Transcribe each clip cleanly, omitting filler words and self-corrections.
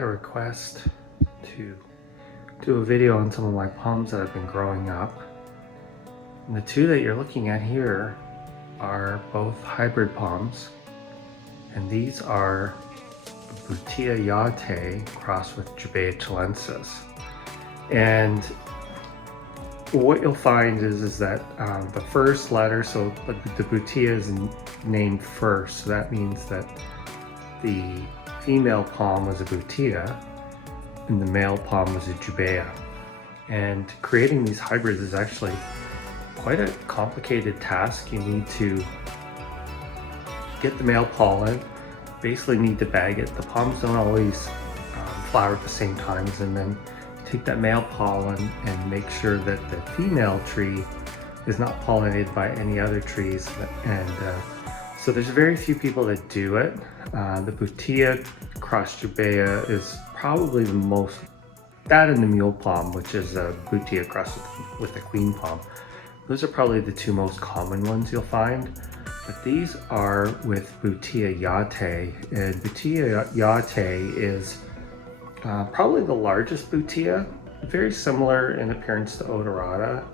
had a request to do a video on some of my palms that I've been growing up. And the two that you're looking at here are both hybrid palms. And these are Butia yatay crossed with Jubaea chilensis. And what you'll find is that the first letter, so the Butia is named first, so that means that the female palm was a Butia and the male palm was a Jubaea. And creating these hybrids is actually quite a complicated task. You need to get the male pollen, basically need to bag it. The palms don't always flower at the same times, and then take that male pollen and make sure that the female tree is not pollinated by any other trees. And so there's very few people that do it. The Butia cross Jubaea is probably the most, that and the mule palm, which is a Butia crossed with the queen palm. Those are probably the two most common ones you'll find. But these are with Butia yatay, and Butia yatay is probably the largest Butia, very similar in appearance to Odorata.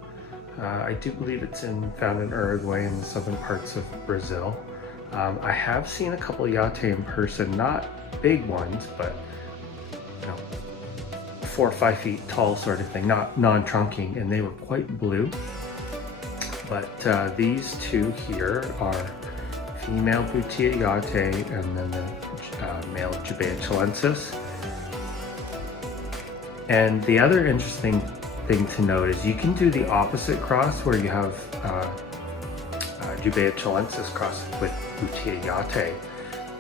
I do believe it's found in Uruguay and the southern parts of Brazil. I have seen a couple of yatay in person, not big ones, but 4 or 5 feet tall sort of thing, not non-trunking, and they were quite blue. But these two here are female Butia yatay and then the male Jubaea chilensis. And the other interesting thing to note is you can do the opposite cross where you have Jubaea chilensis crossed with Butia yatay,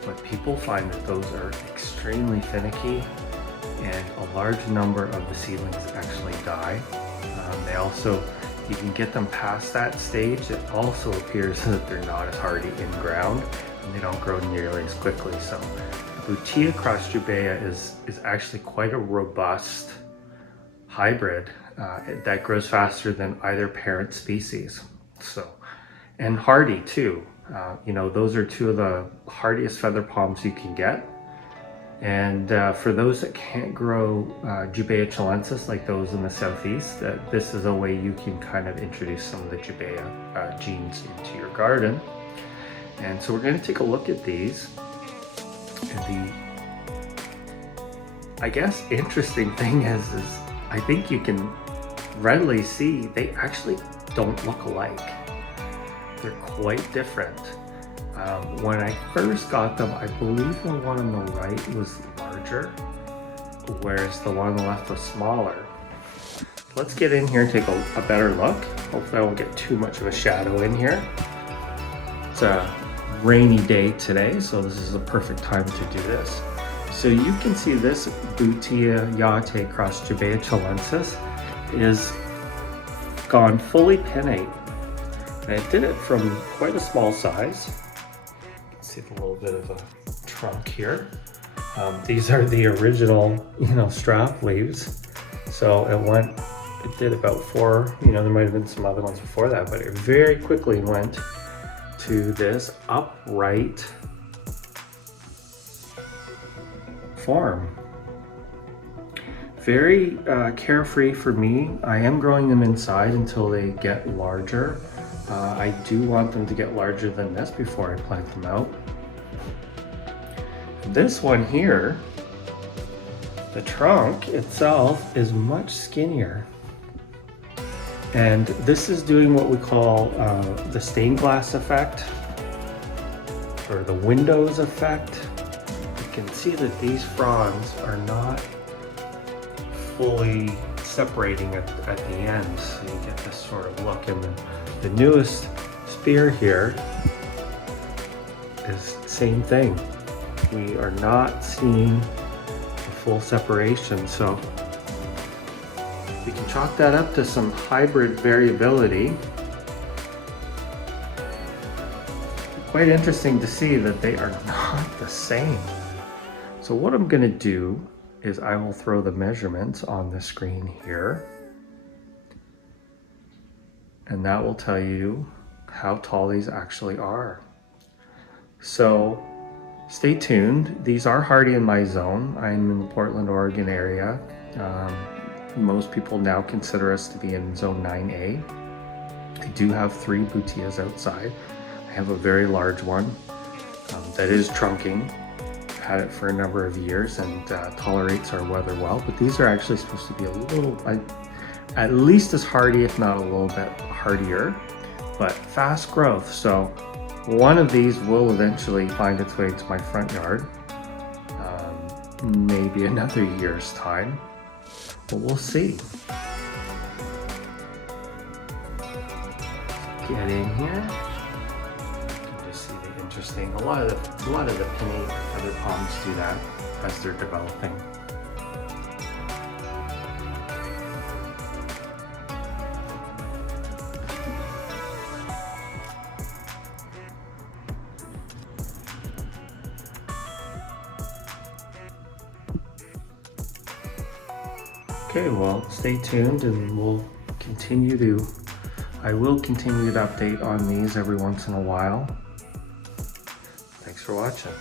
but people find that those are extremely finicky and a large number of the seedlings actually die. They also, you can get them past that stage. It also appears that they're not as hardy in ground and they don't grow nearly as quickly. So Butia cross Jubaea is actually quite a robust hybrid that grows faster than either parent species. So, and hardy too. Those are two of the hardiest feather palms you can get. And for those that can't grow Jubaea chilensis like those in the southeast, this is a way you can kind of introduce some of the Jubaea genes into your garden. And so we're going to take a look at these. And I guess interesting thing is I think you can readily see they actually don't look alike. They're quite different. When I first got them, I believe the one on the right was larger, whereas the one on the left was smaller. Let's get in here and take a better look. Hopefully I won't get too much of a shadow in here. It's a rainy day today, so this is a perfect time to do this. So you can see this Butia yatay cross Jubaea chilensis is gone fully pinnate. And I did it from quite a small size. You can see a little bit of a trunk here. These are the original, strap leaves. So it did about 4, there might have been some other ones before that, but it very quickly went to this upright form. Very carefree for me. I am growing them inside until they get larger. I do want them to get larger than this before I plant them out. This one here, the trunk itself is much skinnier. And this is doing what we call the stained glass effect, or the windows effect. You can see that these fronds are not fully separating at the end, so you get this sort of look. And the newest spear here is the same thing. We are not seeing the full separation, so we can chalk that up to some hybrid variability. Quite interesting to see that they are not the same. So what I'm going to do is I will throw the measurements on the screen here, and that will tell you how tall these actually are. So stay tuned. These are hardy in my zone. I'm in the Portland, Oregon area. Most people now consider us to be in zone 9A. I do have 3 Butias outside. I have a very large one that is trunking. I've had it for a number of years and tolerates our weather well, but these are actually supposed to be a little, at least as hardy, if not a little bit hardier, but fast growth. So one of these will eventually find its way to my front yard, maybe another year's time, but we'll see. Get in here. You can just see the interesting. A lot of the pinnate feather palms do that as they're developing. Okay, well, stay tuned and I will continue to update on these every once in a while. Thanks for watching.